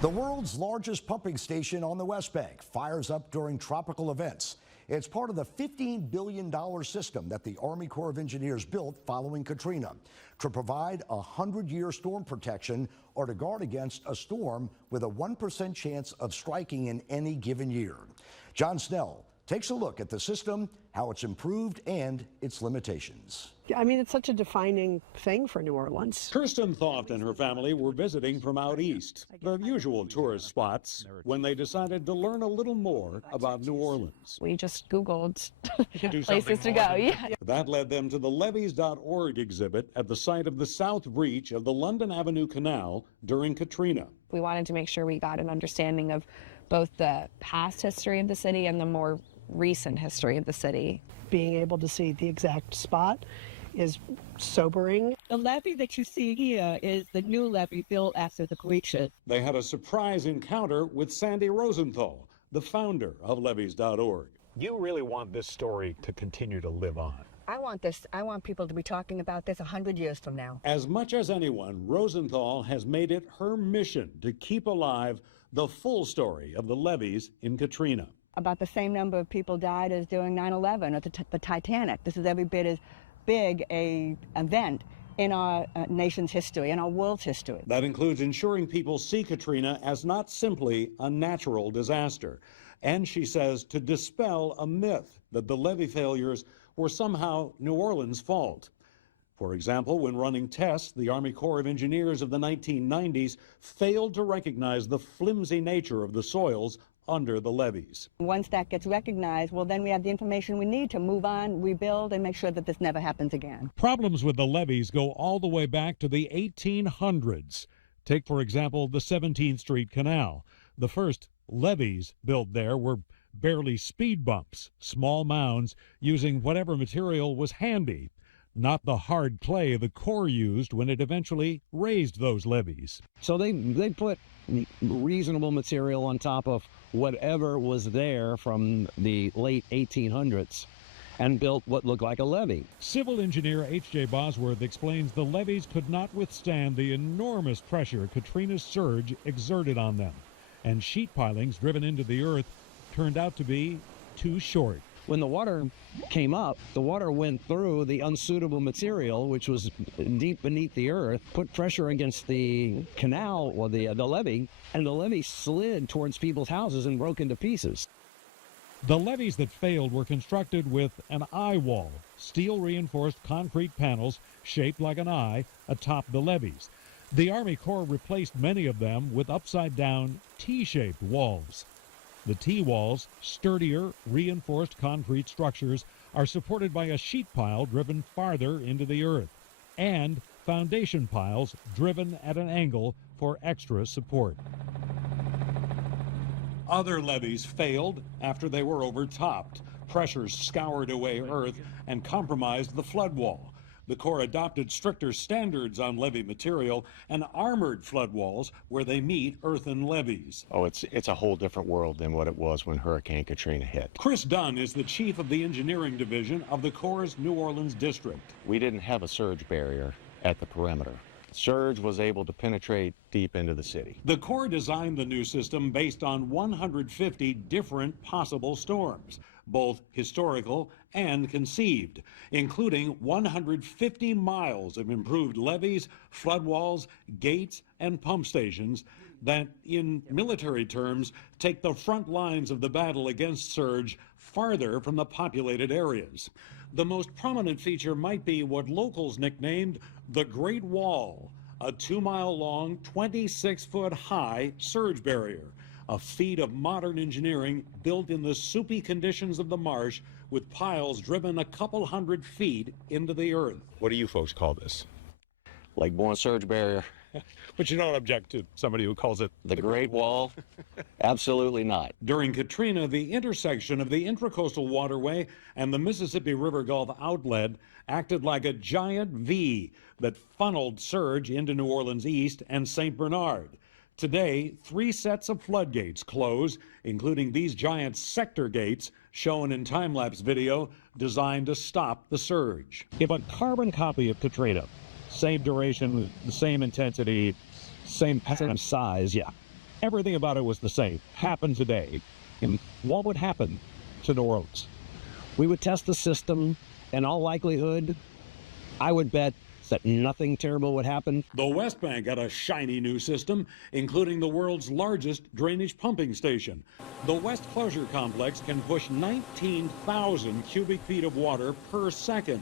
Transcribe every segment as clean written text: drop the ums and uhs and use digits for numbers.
The world's largest pumping station on the West Bank fires up during tropical events. It's part of the $15 billion system that the Army Corps of Engineers built following Katrina to provide 100-year storm protection or to guard against a storm with a 1% chance of striking in any given year. John Snell takes a look at the system, how it's improved, and its limitations. I mean, it's such a defining thing for New Orleans. Kirsten Thoft and her family were visiting from out east, the usual tourist spots, when they decided to learn a little more about New Orleans. We just Googled places to go. Yeah. That led them to the levees.org exhibit at the site of the South Breach of the London Avenue Canal during Katrina. We wanted to make sure we got an understanding of both the past history of the city and the more recent history of the city. Being able to see the exact spot is sobering. The levee that you see here is the new levee built after the Katrina. They had a surprise encounter with Sandy Rosenthal, the founder of levees.org. You really want this story to continue to live on. I want people to be talking about this 100 years from now. As much as anyone, Rosenthal has made it her mission to keep alive the full story of the levees in Katrina. About the same number of people died as during 9/11 or the Titanic. This is every bit as big a event in our nation's history, in our world's history. That includes ensuring people see Katrina as not simply a natural disaster. And she says to dispel a myth that the levee failures were somehow New Orleans' fault. For example, when running tests, the Army Corps of Engineers of the 1990s failed to recognize the flimsy nature of the soils under the levees. Once that gets recognized, well, then we have the information we need to move on, rebuild, and make sure that this never happens again. Problems with the levees go all the way back to the 1800s. Take, for example, the 17th Street Canal. The first levees built there were barely speed bumps, small mounds using whatever material was handy, not the hard clay the Corps used when it eventually raised those levees. So they put reasonable material on top of whatever was there from the late 1800s and built what looked like a levee. Civil engineer H.J. Bosworth explains the levees could not withstand the enormous pressure Katrina's surge exerted on them, and sheet pilings driven into the earth turned out to be too short. When the water came up, the water went through the unsuitable material, which was deep beneath the earth, put pressure against the canal or the levee, and the levee slid towards people's houses and broke into pieces. The levees that failed were constructed with an eye wall, steel-reinforced concrete panels shaped like an eye atop the levees. The Army Corps replaced many of them with upside-down T-shaped walls. The T-walls, sturdier, reinforced concrete structures, are supported by a sheet pile driven farther into the earth, and foundation piles driven at an angle for extra support. Other levees failed after they were overtopped. Pressures scoured away earth and compromised the flood wall. The Corps adopted stricter standards on levee material and armored flood walls where they meet earthen levees. Oh, it's a whole different world than what it was when Hurricane Katrina hit. Chris Dunn is the chief of the engineering division of the Corps' New Orleans district. We didn't have a surge barrier at the perimeter. Surge was able to penetrate deep into the city. The Corps designed the new system based on 150 different possible storms, both historical and conceived, including 150 miles of improved levees, flood walls, gates, and pump stations that, in military terms, take the front lines of the battle against surge farther from the populated areas. The most prominent feature might be what locals nicknamed the Great Wall, a 2-mile-long, 26-foot-high surge barrier, a feat of modern engineering built in the soupy conditions of the marsh with piles driven a couple hundred feet into the earth. What do you folks call this? Lake-borne surge barrier. But you don't object to somebody who calls it The Great Wall? Absolutely not. During Katrina, the intersection of the Intracoastal Waterway and the Mississippi River Gulf outlet acted like a giant V that funneled surge into New Orleans East and St. Bernard. Today, 3 sets of floodgates close, including these giant sector gates shown in time-lapse video designed to stop the surge. If a carbon copy of Katrina, same duration, the same intensity, same size, Everything about it was the same. Happened today. And what would happen to New Orleans? We would test the system. In all likelihood, I would bet that nothing terrible would happen. The West Bank got a shiny new system, including the world's largest drainage pumping station. The West Closure Complex can push 19,000 cubic feet of water per second,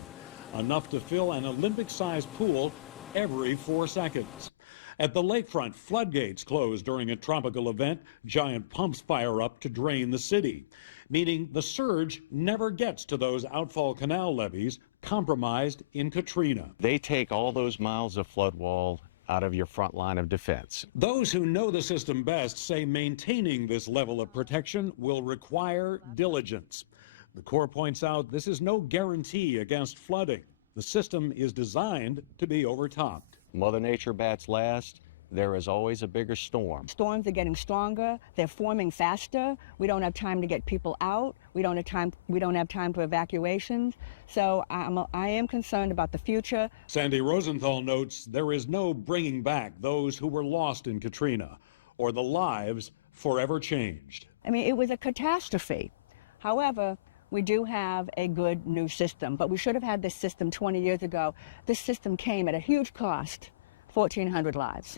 enough to fill an Olympic-sized pool every 4 seconds. At the lakefront, floodgates close during a tropical event. Giant pumps fire up to drain the city, meaning the surge never gets to those outfall canal levees compromised in Katrina. They take all those miles of flood wall out of your front line of defense. Those who know the system best say maintaining this level of protection will require diligence. The Corps points out this is no guarantee against flooding. The system is designed to be overtopped. Mother Nature bats last. There is always a bigger storm. Storms are getting stronger. They're forming faster. We don't have time to get people out. We don't have time for evacuations. So I am concerned about the future. Sandy Rosenthal notes there is no bringing back those who were lost in Katrina or the lives forever changed. I mean, it was a catastrophe. However, we do have a good new system, but we should have had this system 20 years ago. This system came at a huge cost, 1,400 lives.